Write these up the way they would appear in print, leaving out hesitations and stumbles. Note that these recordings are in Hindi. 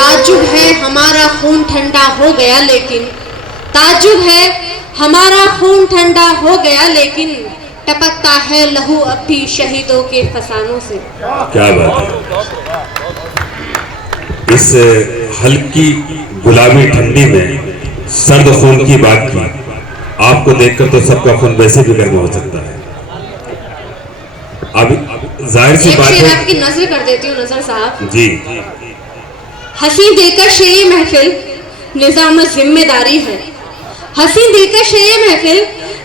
ताज्जुब है हमारा खून ठंडा हो गया लेकिन, ताज्जुब है हमारा खून ठंडा हो गया लेकिन, टपकता है लहू अब भी शहीदों के फसानों से। क्या बात है। इस हल्की गुलाबी ठंडी में सर्द खून की बात की, आपको देखकर तो सबका खून वैसे भी गर्म हो सकता है। अब जाहिर सी बात है, आपकी नजर कर देती हूँ नजर साहब जी। हंसी देकर शेर महफिल निजाम जिम्मेदारी है, हंसी देकर शेर महफिल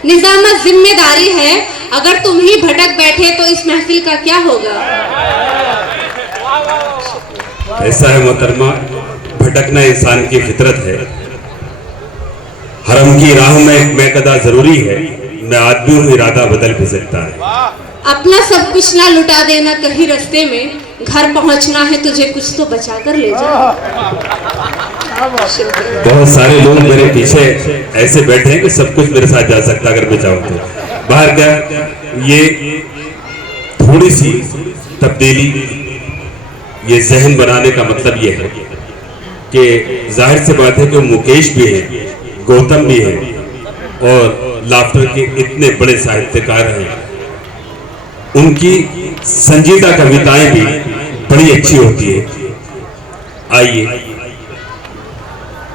निजाम जिम्मेदारी है, अगर तुम ही भटक बैठे तो इस महफिल का क्या होगा। ऐसा है मोहतरमा, भटकना इंसान की फितरत है। हरम की राह में मैं कदा जरूरी है, मैं आदमी हूँ इरादा बदल भी सकता है। अपना सब कुछ ना लुटा देना कहीं रास्ते में, घर पहुंचना है तुझे कुछ तो बचा कर ले जा। बहुत सारे लोग मेरे पीछे ऐसे बैठे हैं कि सब कुछ मेरे साथ जा सकता अगर मैं चाहूँ तो। बाहर क्या ये थोड़ी सी तब्दीली, ये जहन बनाने का मतलब ये है कि जाहिर सी बात है कि मुकेश भी है, गौतम भी है और लाफ्टर के इतने बड़े साहित्यकार हैं, उनकी संजीदा कविताएं भी बड़ी अच्छी होती है। आइए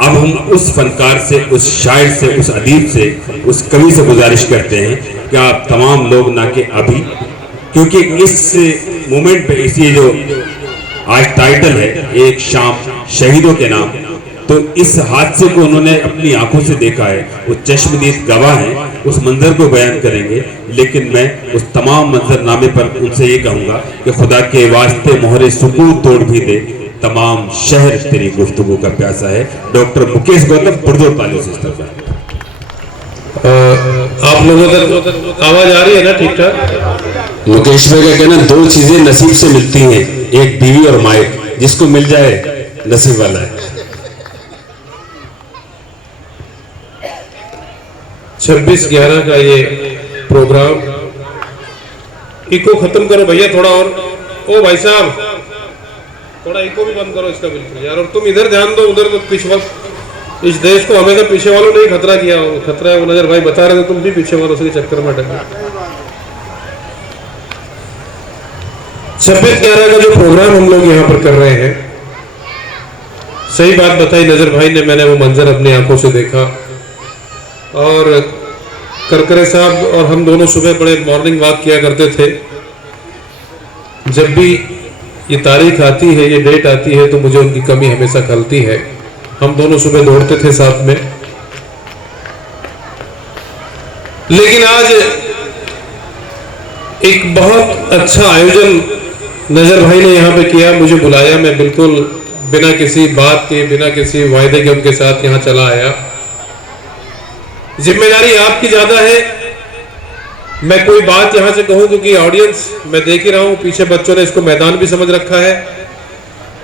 अब हम उस फनकार से, उस शायर से, उस अदीब से, उस कवि से गुजारिश करते हैं कि आप तमाम लोग ना कि अभी, क्योंकि इस मोमेंट पे इसी जो आज टाइटल है एक शाम शहीदों के नाम, तो इस हादसे को उन्होंने अपनी आंखों से देखा है, वो चश्मदीद गवाह हैं, उस मंजर को बयान करेंगे। लेकिन मैं उस तमाम मंजरनामे पर उनसे ये कहूँगा कि खुदा के वास्ते मोहरे सुकून तोड़ भी दे, तमाम शहर तेरी गुफ्तगू का प्यासा है। डॉक्टर मुकेश गौतम, पुरजोर तालियों से इस्तेमाल। आप लोगों तक आवाज आ रही है ना ठीक ठाक? मुकेश भाई का कहना, दो चीजें नसीब से मिलती हैं, एक बीवी और माइक, जिसको मिल जाए नसीब वाला है। 26/11 का ये प्रोग्राम, इको खत्म करो भैया थोड़ा और। ओ भाई साहब थोड़ा इको भी बंद करो इसका बिल्कुल यार, और तुम इधर ध्यान दो, उधर मत। पीछे इस देश को हमेशा पीछे वालों ने ही खतरा किया, खतरा है वो नजर भाई बता रहे थे, तुम भी पीछे वालों से चक्कर में अटक। 26/11 का जो प्रोग्राम हम लोग यहाँ पर कर रहे हैं, सही बात बताई नजर भाई ने, मैंने वो मंजर अपनी आंखों से देखा। और करकरे साहब और हम दोनों सुबह बड़े मॉर्निंग वॉक किया करते थे। जब भी ये तारीख आती है, ये डेट आती है, तो मुझे उनकी कमी हमेशा खलती है। हम दोनों सुबह दौड़ते थे साथ में। लेकिन आज एक बहुत अच्छा आयोजन नजर भाई ने यहाँ पे किया, मुझे बुलाया, मैं बिल्कुल बिना किसी बात के, बिना किसी वायदे के उनके साथ यहाँ चला आया। जिम्मेदारी आपकी ज्यादा है। मैं कोई बात यहां से कहूं क्योंकि ऑडियंस मैं देख ही रहा हूं, पीछे बच्चों ने इसको मैदान भी समझ रखा है।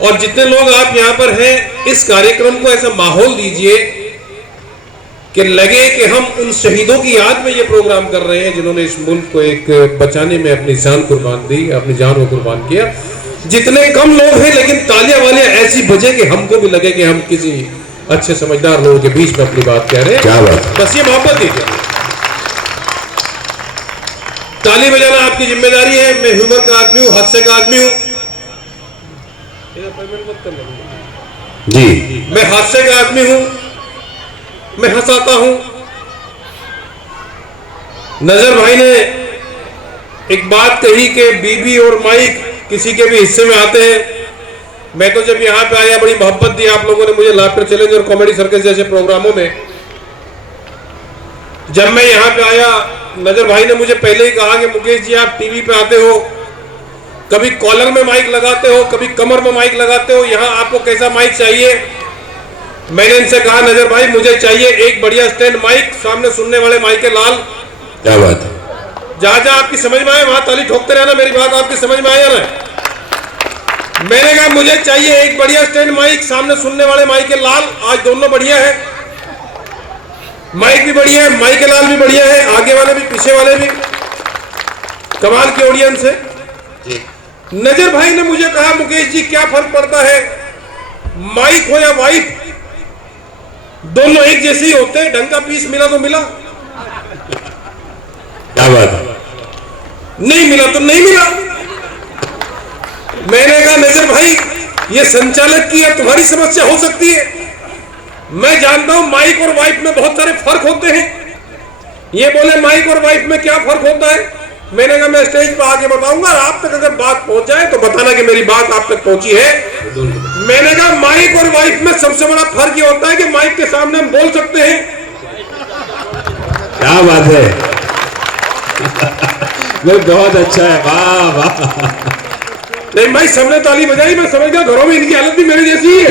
और जितने लोग आप यहां पर हैं, इस कार्यक्रम को ऐसा माहौल दीजिए कि लगे कि हम उन शहीदों की याद में ये प्रोग्राम कर रहे हैं जिन्होंने इस मुल्क को एक बचाने में अपनी जान कुर्बान दी, अपनी जान को कुर्बान किया। जितने कम लोग हैं लेकिन तालियां वाले ऐसी बजे कि हमको भी लगे कि हम किसी अच्छे समझदार लोगों के बीच में अपनी बात कह रहे हैं। क्या बात, बस ये मोहब्बत दीजिए। ताली बजाना आपकी जिम्मेदारी है। मैं ह्यूमर का आदमी हूं, हादसे का आदमी हूं जी, मैं हादसे का आदमी हूं, मैं हंसाता हूं। नजर भाई ने एक बात कही कि बीबी और माइक किसी के भी हिस्से में आते हैं। मैं तो जब यहाँ पे आया बड़ी मोहब्बत दी आप लोगों ने मुझे लाफ्टर चैलेंज और कॉमेडी सर्कस जैसे प्रोग्रामों में। जब मैं यहाँ पे आया, नजर भाई ने मुझे पहले ही कहा कि मुकेश जी आप टीवी पे आते हो, कभी कॉलर में माइक लगाते हो, कभी कमर में माइक लगाते हो, यहाँ आपको कैसा माइक चाहिए। मैंने इनसे कहा नजर भाई मुझे चाहिए एक बढ़िया स्टैंड माइक, सामने सुनने वाले माइक के लाल। क्या बात है, जहां जहां आपकी समझ में आए वहां ताली ठोकते रहना, मेरी बात आपकी समझ में आया ना। मैंने कहा मुझे चाहिए एक बढ़िया स्टैंड माइक, सामने सुनने वाले माइक के लाल। आज दोनों बढ़िया है, माइक भी बढ़िया है, माइक के लाल भी बढ़िया है, आगे वाले भी पीछे वाले भी, कमाल की ऑडियंस है। नजर भाई ने मुझे कहा मुकेश जी क्या फर्क पड़ता है माइक हो या वाइफ, दोनों एक जैसे ही होते हैं, ढंग का पीस मिला तो मिला, क्या बात है, नहीं मिला तो नहीं मिला। मैंने कहा नजर भाई ये संचालक की या तुम्हारी समस्या हो सकती है, मैं जानता हूं माइक और वाइफ में बहुत सारे फर्क होते हैं। ये बोले माइक और वाइफ में क्या फर्क होता है, मैंने कहा मैं स्टेज पर आके बताऊंगा, आप तक अगर बात पहुंच जाए तो बताना कि मेरी बात आप तक पहुंची है। मैंने कहा माइक और वाइफ में सबसे बड़ा फर्क ये होता है कि माइक के सामने हम बोल सकते हैं। क्या बात है बहुत अच्छा है, वाह वाह। नहीं भाई सबने ताली बजाई, मैं समझ गया घरों में इनकी हालत भी मेरी जैसी ही है।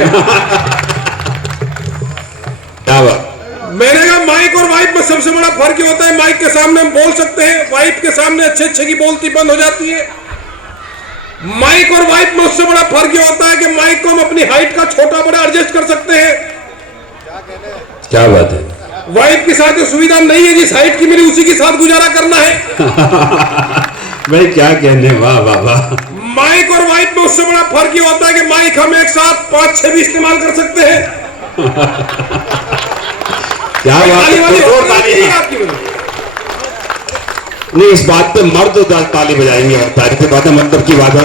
क्या बात, मैंने कहा माइक और वाइफ में सबसे बड़ा फर्क ये होता है माइक के सामने हम बोल सकते हैं, वाइफ के सामने अच्छे अच्छे की बोलती बंद हो जाती है। माइक और वाइफ में उससे बड़ा फर्क ये होता है कि माइक को हम अपनी हाइट का छोटा बड़ा एडजस्ट कर सकते हैं, क्या बात है, वाइफ के साथ ये सुविधा नहीं है, जिस हाइट की मिली उसी के साथ गुजारा करना है। भाई क्या कहने, वाह वाह वाह। माइक और वाइफ में उससे बड़ा फर्क ये होता है कि माइक हम एक साथ 5-6 भी इस्तेमाल कर सकते हैं। क्या बात है, आपकी नहीं इस बात पे मर्द ताली बजाएंगे और ताली के बाद मतलब की बात है।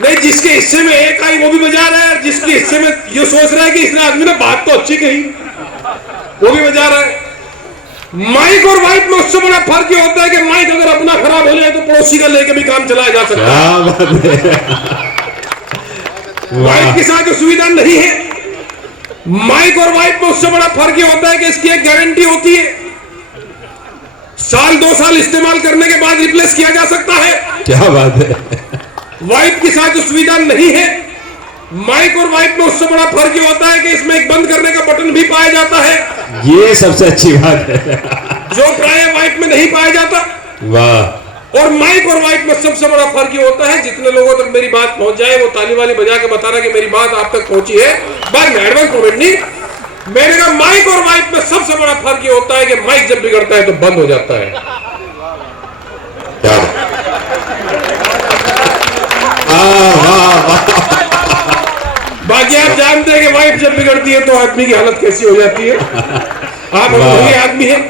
नहीं, जिसके हिस्से में एक आई वो भी बजा रहा है, जिसके हिस्से में ये सोच रहा है कि इसने आदमी ने बात तो अच्छी कही वो भी बजा रहा है। माइक और वाइफ में उससे बड़ा फर्क ये होता है कि माइक अगर अपना खराब हो जाए तो पड़ोसी का लेके भी काम चलाया जा सकता है। वाइफ के साथ जो सुविधा नहीं है, माइक और वाइफ में उससे बड़ा फर्क ये होता है कि इसकी एक गारंटी होती है, 1-2 साल इस्तेमाल करने के बाद रिप्लेस किया जा सकता है। क्या बात है, वाइफ के साथ जो सुविधा नहीं है, माइक और वाइफ में उससे बड़ा फर्क ये होता है कि इसमें एक बंद करने का बटन भी पाया जाता है, ये सबसे अच्छी बात है जो प्राय वाइफ में नहीं पाया जाता। वाह। और माइक और वाइफ में सबसे बड़ा फर्क ये होता है, जितने लोगों तक मेरी बात पहुंच जाए वो ताली वाली बजा के बताना कि मेरी बात आप तक पहुंची है। बाद में एडवांस पेमेंट नहीं। मैंने कहा माइक और वाइफ में सबसे बड़ा फर्क ये होता है कि माइक जब बिगड़ता है तो बंद हो जाता है। बाकी आप जानते हैं कि वाइफ जब बिगड़ती है तो आदमी की हालत कैसी हो जाती है। आप अनुभवी आदमी हैं,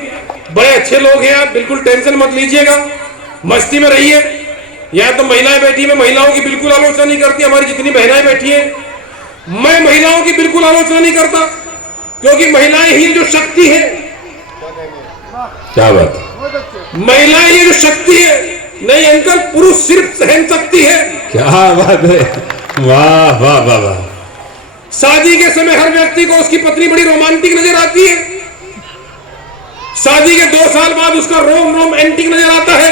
बड़े अच्छे लोग हैं, आप बिल्कुल टेंशन मत लीजिएगा, मस्ती में रहिए। यहाँ तो महिलाएं बैठी, मैं महिलाओं की बिल्कुल आलोचना नहीं करती, हमारी जितनी बहनाएं बैठी हैं मैं महिलाओं की बिल्कुल आलोचना नहीं करता, क्योंकि महिलाएं ही जो शक्ति है। क्या बात, महिलाएं ये जो शक्ति है, नहीं अंकल पुरुष सिर्फ सहन शक्ति है। क्या बात है, वाह वाह वाह वाह। शादी के समय हर व्यक्ति को उसकी पत्नी बड़ी रोमांटिक नजर आती है, शादी के 2 साल बाद उसका रोम रोम एंटिक नजर आता है।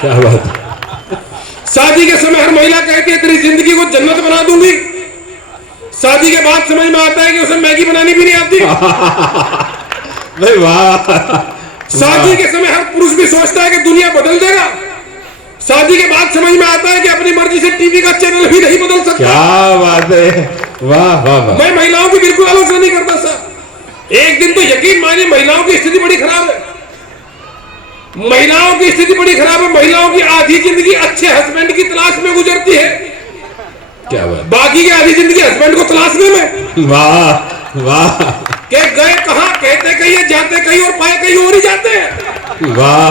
क्या बात, शादी के समय हर महिला कहती है तेरी जिंदगी को जन्नत बना दूंगी, शादी के बाद समझ में आता है कि उसे मैगी बनानी भी नहीं आती। वाह। शादी के समय हर पुरुष भी सोचता है कि दुनिया बदल देगा, शादी के बाद समझ में आता है कि अपनी मर्जी से टीवी का चैनल भी नहीं बदल सकता। क्या बात है, वाह वाह वाह। मैं महिलाओं की बिल्कुल आलोचना नहीं करता सर, एक दिन तो यकीन मानिए महिलाओं की स्थिति बड़ी खराब है, महिलाओं की स्थिति बड़ी खराब है। महिलाओं की आधी जिंदगी अच्छे हस्बैंड की तलाश में गुजरती है, क्या बात, बाकी की आधी जिंदगी हस्बैंड को तलाशने में। वाह वाह। के गए कहां, कहते कहीं जाते कहीं और पाए कहीं और ही जाते हैं। वाह।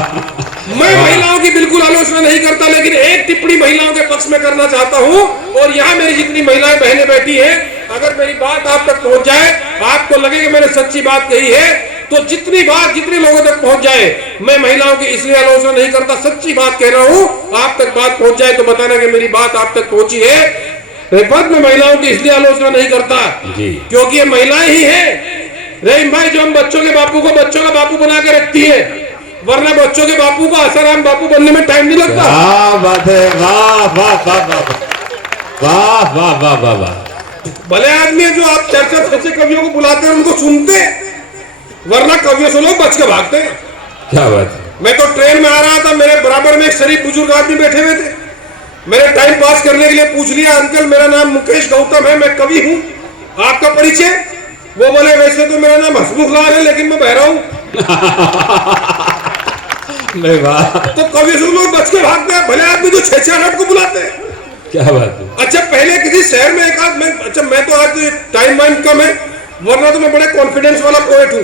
मैं महिलाओं की बिल्कुल आलोचना नहीं करता, लेकिन एक टिप्पणी महिलाओं के पक्ष में करना चाहता हूं, और यहाँ मेरी जितनी महिलाएं बहनें बैठी हैं, अगर मेरी बात आप तक पहुंच जाए, आपको लगे कि मैंने सच्ची बात कही है, तो जितनी बात जितने लोगों तक पहुंच जाए, मैं महिलाओं की इसलिए आलोचना नहीं करता, सच्ची बात कह रहा हूं, आप तक बात पहुंच जाए तो बताना कि मेरी बात आप तक पहुंची है। मैं महिलाओं की इसलिए आलोचना नहीं करता क्योंकि ये महिलाएं ही हैं रहीम भाई जो हम बच्चों के बापू को बच्चों का बापू बना के रखती है, वरना बच्चों के बापू को आसाराम बापू बनने में टाइम नहीं लगता। क्या बात है, वाह वाह वाह वाह वाह वाह वाह वाह वाह। भले आदमी है जो आप चर्चा अच्छे कवियों को बुलाते हैं उनको सुनते, वरना कवियों से लोग बच के भागते हैं। क्या बात है। मैं तो ट्रेन में आ रहा था, मेरे बराबर में एक शरीफ बुजुर्ग आदमी बैठे हुए थे। मैंने टाइम पास करने के लिए पूछ लिया, अंकल मेरा नाम मुकेश गौतम है, मैं कवि हूँ, आपका परिचय? वो बोले वैसे तो मेरा नाम हसमुख लाल है लेकिन मैं बहरा हूँ। तो कवि से लोग बच के भागते हैं, भले आदमी जो 6-6 को बुलाते हैं। क्या बात है। अच्छा पहले किसी शहर में एक आध अच्छा मैं तो आज टाइम वाइम कम है, वरना तो मैं बड़े कॉन्फिडेंस वाला पोएट हूँ,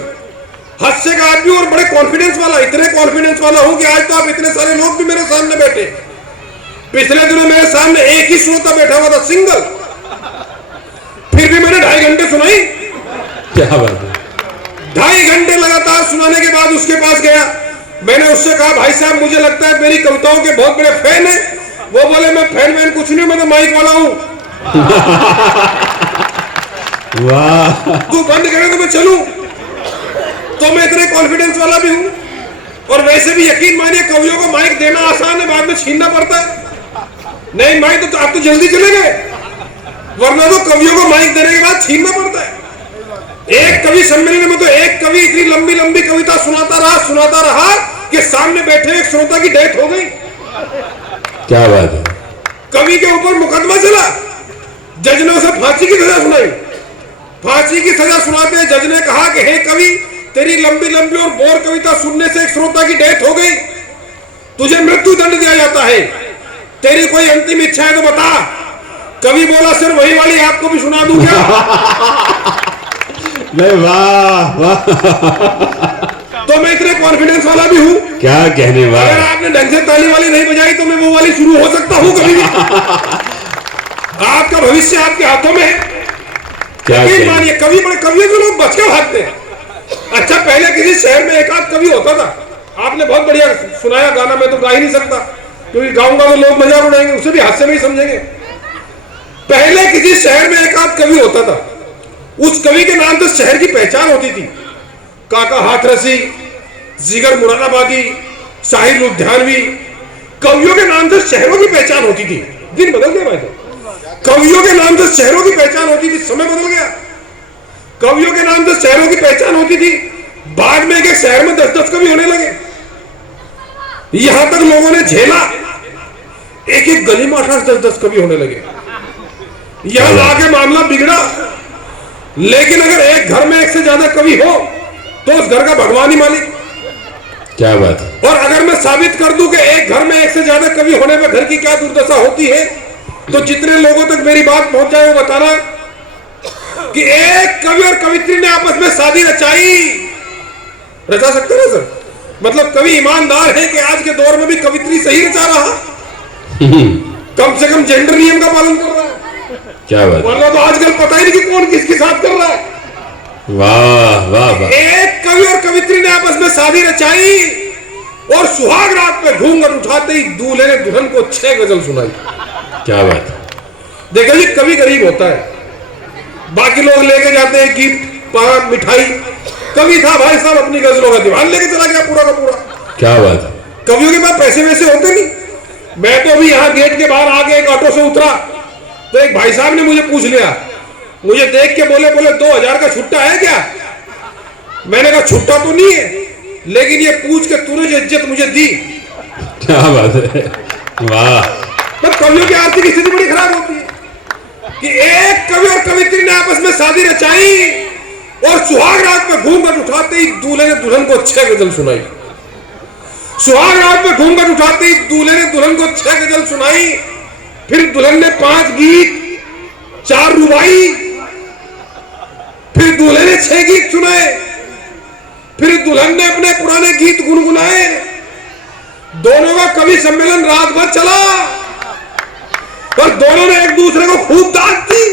हास्य का आदमी और बड़े कॉन्फिडेंस वाला, इतने कॉन्फिडेंस वाला हूँ कि आज तो आप इतने सारे लोग भी मेरे सामने बैठे। पिछले दिनों मेरे सामने एक ही श्रोता बैठा हुआ था, सिंगल, फिर भी मैंने 2.5 घंटे सुनाई। क्या बात है। 2.5 घंटे लगातार सुनाने के बाद उसके पास गया, मैंने उससे कहा भाई साहब मुझे लगता है मेरी कविताओं के बहुत बड़े फैन है। वो बोले मैं फैन वैन कुछ नहीं, मैं तो माइक वाला हूँ। वाह। तू बंद करे तो मैं चलूं, तो मैं इतने कॉन्फिडेंस वाला भी हूं। और वैसे भी यकीन मानिए कवियों को माइक देना आसान है, बाद में छीनना पड़ता है। नहीं माइक तो आप तो जल्दी चले गए, वरना तो कवियों को माइक देने के बाद छीनना पड़ता है। एक कवि सम्मेलन में तो एक कवि इतनी लंबी लंबी कविता सुनाता रहा कि सामने बैठे एक श्रोता की डेथ हो गई। क्या बात है। कवि के ऊपर मुकदमा चला, जज ने उसे फांसी की सजा सुनाई। फांसी की सजा सुनाते हैं जज ने कहा कि हे कवि, तेरी लंबी लंबी और बोर कविता सुनने से एक श्रोता की डेथ हो गई, तुझे मृत्यु दंड दिया जाता है, तेरी कोई अंतिम इच्छा है तो बता। कवि बोला सर वही वाली आपको भी सुना दूं क्या? नहीं वाह वाह। तो मैं इतने कॉन्फिडेंस वाला भी हूँ, क्या कहने वाला। अगर आपने ढंग से ताली वाली नहीं बजाई तो मैं वो वाली शुरू हो सकता हूँ कभी भी। आपका भविष्य आपके हाथों में है। क्या मानिए कवि बड़े कवियों के लोग बच के भागते हैं। अच्छा पहले किसी शहर में एक आध कवि होता था, आपने बहुत बढ़िया सुनाया गाना, मैं तो गा ही नहीं सकता क्योंकि गाऊंगा तो लोग मजाक उड़ाएंगे, उसे भी हास्य में ही समझेंगे। पहले किसी शहर में एक आध कवि होता था, उस कवि के नाम से शहर की पहचान होती थी। काका हाथरसी, जिगर मुरादाबादी, साहिर लुधियानवी, कवियों के नाम से शहरों की पहचान होती थी। दिन बदल गया भाई, कवियों के नाम से शहरों की पहचान होती थी, समय बदल गया। कवियों के नाम से शहरों की पहचान होती थी, बाद में एक शहर में 10-10 कवि होने लगे। यहां तक लोगों ने झेला, एक एक गली में 8-10 कवि होने लगे। यहां आगे मामला बिगड़ा। लेकिन अगर एक घर में एक से ज्यादा कवि हो तो उस घर का भगवान ही मालिक। क्या बात है। और अगर मैं साबित कर दूं कि एक घर में एक से ज्यादा कवि होने पर घर की क्या दुर्दशा होती है, तो जितने लोगों तक मेरी बात पहुंच जाए वो बताना कि एक कवि और कवित्री ने आपस में शादी रचा सकते हैं सर? मतलब कवि ईमानदार है कि आज के दौर में भी कवित्री सही रचा रहा, कम से कम जेंडर नियम का पालन कर रहा है। क्या बात। वरना तो आजकल पता ही नहीं कि कौन किसके साथ कर रहा है। वाह वाह वाह। एक कवि और कवित्री ने आपस में शादी रचाई और सुहाग रात पे घूंघट उठाते ही दूल्हे ने दुल्हन को 6 गजल सुनाई। क्या बात है। देखो जी कवि गरीब होता है, बाकी लोग लेके जाते हैं गिफ्ट, पान, मिठाई। कवि था भाई साहब अपनी गजलों का दीवान लेके चला गया पूरा का पूरा। क्या बात है। कवियों के पास पैसे वैसे होते नहीं। मैं तो अभी यहाँ गेट के बाहर आके एक ऑटो से उतरा तो एक भाई साहब ने मुझे पूछ लिया, मुझे देख के बोले 2000 का छुट्टा है क्या? मैंने कहा छुट्टा तो नहीं है, लेकिन ये पूछ के तूने जो इज्जत मुझे दी। क्या बात है। वाह। पर कवियों की आर्थिक स्थिति बड़ी खराब होती है कि एक कवि और कवित्री ने आपस में शादी रचाई और सुहाग रात में घूंघट उठाते ही दूल्हे ने दुल्हन को 6 गजल सुनाई। सुहाग रात में घूंघट उठाते ही दूल्हे ने दुल्हन को 6 गजल सुनाई। फिर दुल्हन ने 5 गीत, 4 रुबाई, फिर दूल्हे ने 6 गीत सुनाए। फिर दुल्हन ने अपने पुराने गीत गुनगुनाए। दोनों का कवि सम्मेलन रात भर चला और दोनों ने एक दूसरे को खूब दाद दी।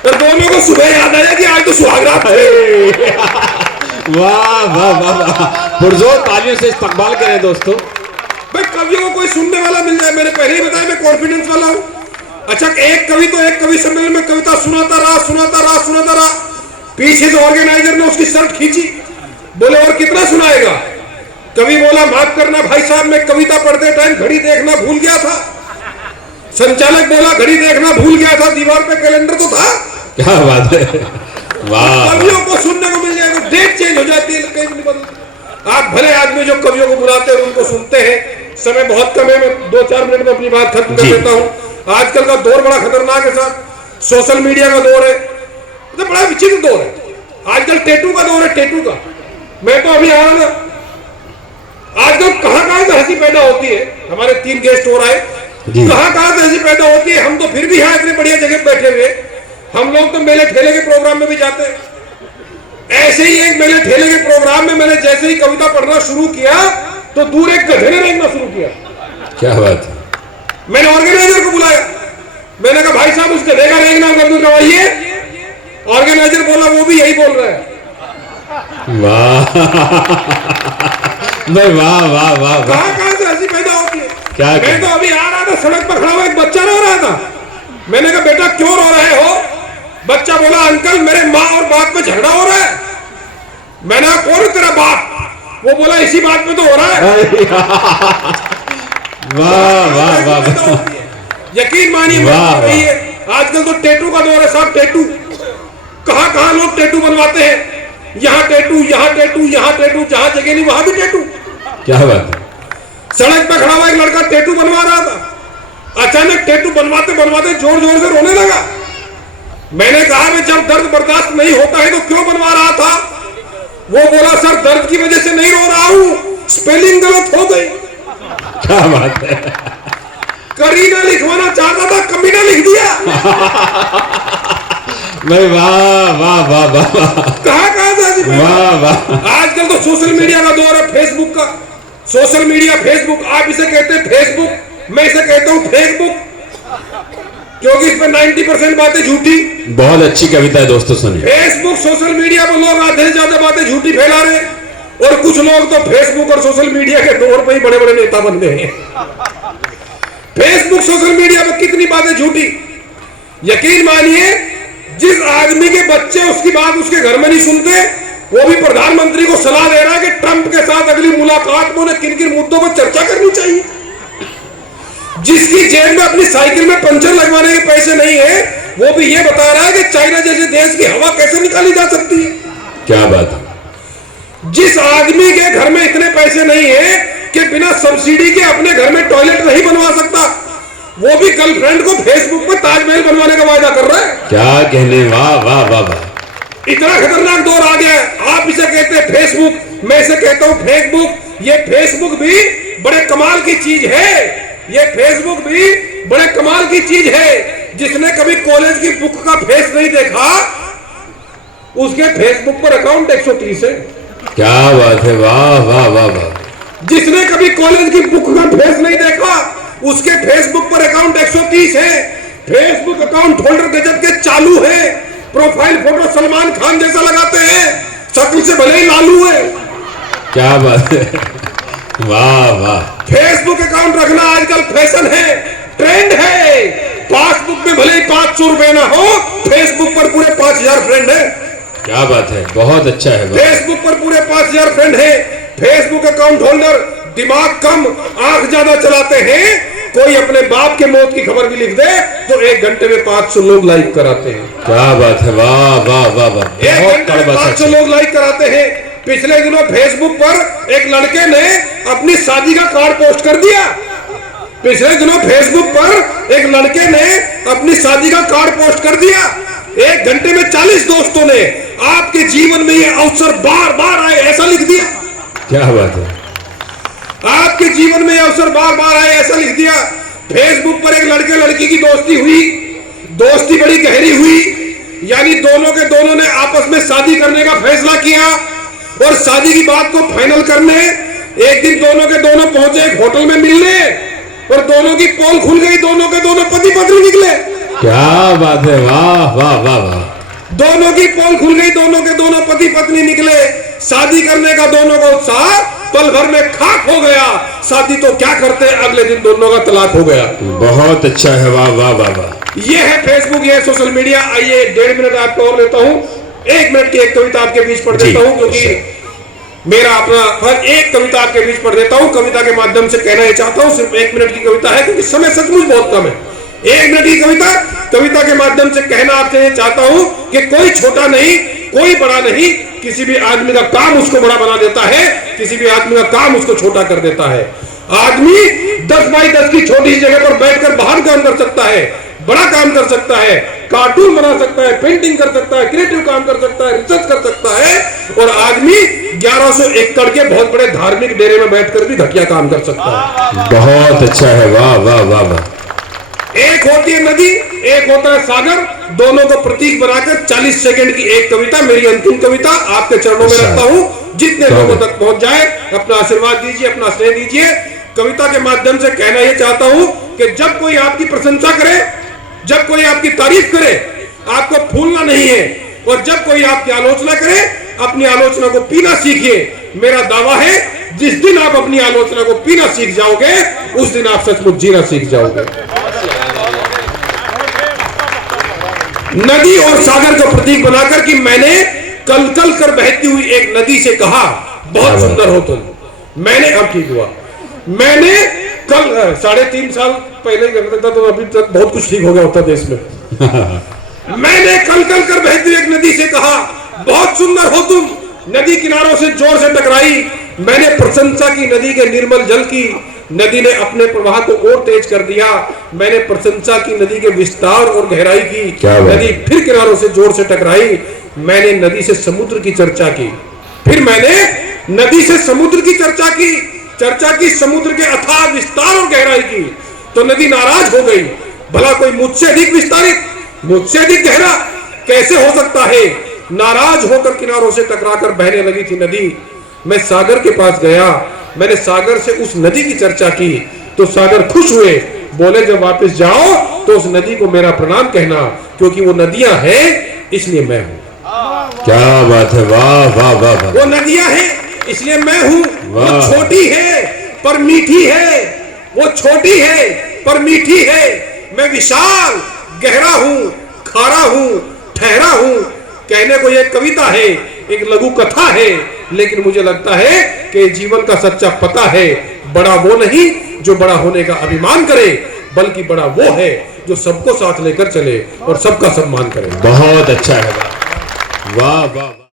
और दोनों को सुबह याद आया कि आज तो सुहाग रात है। वाह वाह वाह। पुरजोर तालियों से इस्तकबाल करें दोस्तों। भाई कवियों को कोई सुनने वाला मिल जाए, मैंने पहले ही बताया मैं कॉन्फिडेंस वाला हूं। अच्छा एक कवि तो एक कवि सम्मेलन में कविता सुनाता रहा। पीछे से ऑर्गेनाइजर ने उसकी शर्ट खींची, बोले और कितना सुनाएगा? कवि बोला माफ करना भाई साहब, मैं कविता पढ़ते टाइम घड़ी देखना भूल गया था। संचालक बोला घड़ी देखना भूल गया था, दीवार पे कैलेंडर तो था। क्या बात है, वाह। कवियों को सुनने को मिल जाएगा, डेट चेंज हो जाती है, कहीं नहीं बदलती। आप भले आदमी जो कवियों को बुलाते हैं उनको सुनते हैं, समय बहुत कम है, मैं 2-4 मिनट में अपनी बात खत्म कर देता हूँ। आजकल का दौर बड़ा खतरनाक है साहब, सोशल मीडिया का दौर है, तो बड़ा विचित्र दौर है। आजकल टैटू का दौर है, टैटू का। मैं तो अभी आ रहा ना, आजकल कहाँ से हंसी पैदा होती है। हमारे 3 गेस्ट हो रहा है, कहाँ से हंसी पैदा होती है। हम तो फिर भी यहाँ इतनी बढ़िया जगह बैठे हुए, हम लोग तो मेले ठेले के प्रोग्राम में भी जाते हैं। ऐसे ही एक मेले ठेले के प्रोग्राम में मैंने जैसे ही कविता पढ़ना शुरू किया तो दूर एक गधे ने रेंगना शुरू किया। क्या बात है। मैंने ऑर्गेनाइजर को बुलाया, मैंने कहा भाई साहब उस गधे का रेंगना कर करवाइए। ऑर्गेनाइजर बोला वो भी यही बोल रहा है। वाह भाई, वाह वाह वाह। कहाँ से हंसी पैदा होती है। क्या मैं तो अभी आ रहा था, सड़क पर खड़ा हुआ एक बच्चा रो रहा था। मैंने कहा बेटा क्यों रो रहे हो। बच्चा बोला अंकल मेरे माँ और बाप में झगड़ा हो रहा है। मैंने कहा कौन है तेरा बाप। वो बोला इसी बात में तो हो रहा है। वाह वाह वाह। यकीन मानिए आजकल तो टैटू का दौर है साहब। टैटू कहाँ लोग टैटू बनवाते हैं। यहाँ टैटू, यहाँ टैटू, यहाँ टैटू, जहाँ जगह नहीं वहां भी टैटू। क्या बात है। सड़क पर खड़ा हुआ एक लड़का टैटू बनवा रहा था। अचानक टैटू बनवाते बनवाते जोर जोर से रोने लगा। मैंने कहा मैं जब दर्द बर्दाश्त नहीं होता है तो क्यों बनवा रहा था। वो बोला सर दर्द की वजह से नहीं रो रहा हूं, स्पेलिंग गलत हो गई। क्या बात है। करीना लिखवाना चाहता था, कमीना लिख दिया। भाई वाह वाह वाह वाह। कहाँ से वाह वाह। आजकल तो सोशल मीडिया का दौर है, फेसबुक का। सोशल मीडिया, फेसबुक, आप इसे कहते हैं फेसबुक, मैं इसे कहता हूं फेसबुक, क्योंकि इसमें 90% बातें झूठी। बहुत अच्छी कविता है दोस्तों, सुनिए। फेसबुक, सोशल मीडिया पर लोग आधे से ज्यादा बातें झूठी फैला रहे, और कुछ लोग तो फेसबुक और सोशल मीडिया के दौर पर ही बड़े बड़े नेता बन गए हैं। फेसबुक, सोशल मीडिया पर कितनी बातें झूठी। यकीन मानिए जिस आदमी के बच्चे उसकी बात उसके घर में नहीं सुनते, वो भी प्रधानमंत्री को सलाह दे रहा है कि ट्रंप के साथ अगली मुलाकात में उन्हें किन किन मुद्दों पर चर्चा करनी चाहिए। जिसकी जेब में अपनी साइकिल में पंचर लगवाने के पैसे नहीं है, वो भी ये बता रहा है कि चाइना जैसे देश की हवा कैसे निकाली जा सकती है। क्या बात है। जिस आदमी के घर में इतने पैसे नहीं है कि बिना सब्सिडी के अपने घर में टॉयलेट नहीं बनवा सकता, वो भी गर्लफ्रेंड को फेसबुक पर ताजमहल बनवाने का वायदा कर रहा है। क्या कहने, वाह वाह वाह वाह। इतना खतरनाक दौर आ गया है। आप इसे कहते हैं फेसबुक, मैं इसे कहता हूं फेसबुक। ये फेसबुक भी बड़े कमाल की चीज है। ये फेसबुक भी बड़े कमाल की चीज है। जिसने कभी कॉलेज की बुक का फेस नहीं देखा, उसके फेसबुक पर अकाउंट 130 है। क्या बात है, वाह वाह वाह वाह। जिसने कभी कॉलेज की बुक का फेस नहीं देखा, उसके फेसबुक पर अकाउंट 130 है। फेसबुक अकाउंट होल्डर गजब के चालू है। प्रोफाइल फोटो सलमान खान जैसा लगाते हैं, शक्ल से भले ही लालू है। क्या बात है, वाह वाह। फेसबुक अकाउंट रखना आजकल फैशन है, ट्रेंड है। पासबुक में भले ही 500 रुपए ना हो, फेसबुक पर पूरे 5000 फ्रेंड है। क्या बात है, बहुत अच्छा है। फेसबुक पर पूरे 5000 फ्रेंड है। फेसबुक अकाउंट होल्डर दिमाग कम, आंख ज्यादा चलाते हैं। कोई अपने बाप के मौत की खबर भी लिख दे तो 1 घंटे में 500 लोग लाइक कराते हैं। क्या बात है, वाह वाह वाह वाह। 1 घंटे में 500 लोग लाइक कराते हैं। पिछले दिनों फेसबुक पर एक लड़के ने अपनी शादी का कार्ड पोस्ट कर दिया। पिछले दिनों फेसबुक पर एक लड़के ने अपनी शादी का कार्ड पोस्ट कर दिया। 1 घंटे में 40 दोस्तों ने आपके जीवन में ये अवसर बार बार आए ऐसा लिख दिया। क्या बात है। आपके जीवन में अवसर बार बार आए ऐसा लिख दिया। फेसबुक पर एक लड़के लड़की की दोस्ती हुई, दोस्ती बड़ी गहरी हुई, यानी दोनों के दोनों ने आपस में शादी करने का फैसला किया। और शादी की बात को फाइनल करने एक दिन दोनों के दोनों पहुंचे एक होटल में मिलने, और दोनों की पोल खुल गई। दोनों के दोनों पति पत्नी निकले। क्या बात है, वाह वाह वाह वाह। दोनों की पोल खुल गई, दोनों के दोनों पति पत्नी निकले। शादी करने का दोनों का उत्साह पल भर में खाक हो गया। शादी तो क्या करते, अगले दिन दोनों का तलाक हो गया। बहुत अच्छा है, वाह वाह वाह वाह। ये है फेसबुक, ये है सोशल मीडिया। आइए 1.5 मिनट आपको और लेता हूं। 1 मिनट की एक कविता आपके बीच पढ़ देता हूं, क्योंकि मेरा अपना हर एक कविता आपके बीच पढ़ देता हूं। कविता के माध्यम से कहना ये चाहता हूं, सिर्फ 1 मिनट की कविता है, क्योंकि समय सचमुच बहुत कम है। एक मिनट की कविता के माध्यम से कहना आपसे ये चाहता हूं कि कोई छोटा नहीं, कोई बड़ा नहीं, किसी भी आदमी का काम उसको बड़ा बना देता है, किसी भी आदमी का काम उसको छोटा कर देता है। आदमी 10 बाई 10 की छोटी सी जगह पर बैठकर बाहर काम कर सकता है, बड़ा काम कर सकता है, कार्टून बना सकता है, पेंटिंग कर सकता है, क्रिएटिव काम कर सकता है, रिसर्च कर सकता है, और आदमी 1100 एकड़ के बहुत बड़े धार्मिक डेरे में बैठकर भी घटिया काम कर सकता है। बहुत अच्छा है, वाह वाह वाह वाह। एक होती है नदी, एक होता है सागर, दोनों को प्रतीक बनाकर 40 सेकंड की एक कविता, मेरी अंतिम कविता आपके चरणों में रखता हूं। जितने लोगों तक पहुंच जाए अपना आशीर्वाद दीजिए, अपना स्नेह दीजिए। कविता के माध्यम से कहना यह चाहता हूं कि जब कोई आपकी प्रशंसा करे, जब कोई आपकी तारीफ करे, आपको फूलना नहीं है, और जब कोई आपकी आलोचना करे, अपनी आलोचना को पीना सीखिए। मेरा दावा है जिस दिन आप अपनी आलोचना को पीना सीख जाओगे, उस दिन आप सचमुच जीना सीख जाओगे। नदी और सागर को प्रतीक बनाकर कि मैंने कल कल कर बहती हुई एक नदी से कहा, बहुत सुंदर हो तुम। मैंने, अब ठीक हुआ, मैंने कल 3.5 साल पहले करता था, तो अभी तक बहुत कुछ ठीक हो गया होता देश में। मैंने कल कल कर बहती हुई एक नदी से कहा, बहुत सुंदर हो तुम। नदी किनारों से जोर से टकराई, मैंने प्रशंसा की नदी के निर्मल जल की। नदी ने अपने प्रवाह को और तेज कर दिया, मैंने प्रशंसा की नदी के विस्तार और गहराई की। नदी फिर किनारों से जोर से टकराई, मैंने नदी से समुद्र की चर्चा की। फिर मैंने नदी से समुद्र की चर्चा की समुद्र के अथाह विस्तार और गहराई की। तो नदी नाराज हो गई, भला कोई मुझसे अधिक विस्तारित, मुझसे अधिक गहरा कैसे हो सकता है। नाराज होकर किनारों से टकराकर बहने लगी थी नदी। मैं सागर के पास गया, मैंने सागर से उस नदी की चर्चा की, तो सागर खुश हुए, बोले जब वापस जाओ तो उस नदी को मेरा प्रणाम कहना, क्योंकि वो नदियां हैं इसलिए मैं हूं। क्या बात है, वाह वाह वाह वाह। वो नदियां हैं इसलिए मैं हूं। वो छोटी है पर मीठी है, वो छोटी है पर मीठी है। मैं विशाल गहरा हूं, खारा हूं, ठहरा हूं। कहने को ये कविता है, एक लघु कथा है, लेकिन मुझे लगता है कि जीवन का सच्चा पता है। बड़ा वो नहीं जो बड़ा होने का अभिमान करे, बल्कि बड़ा वो है जो सबको साथ लेकर चले और सबका सम्मान करे। बहुत अच्छा है, वाह वाह।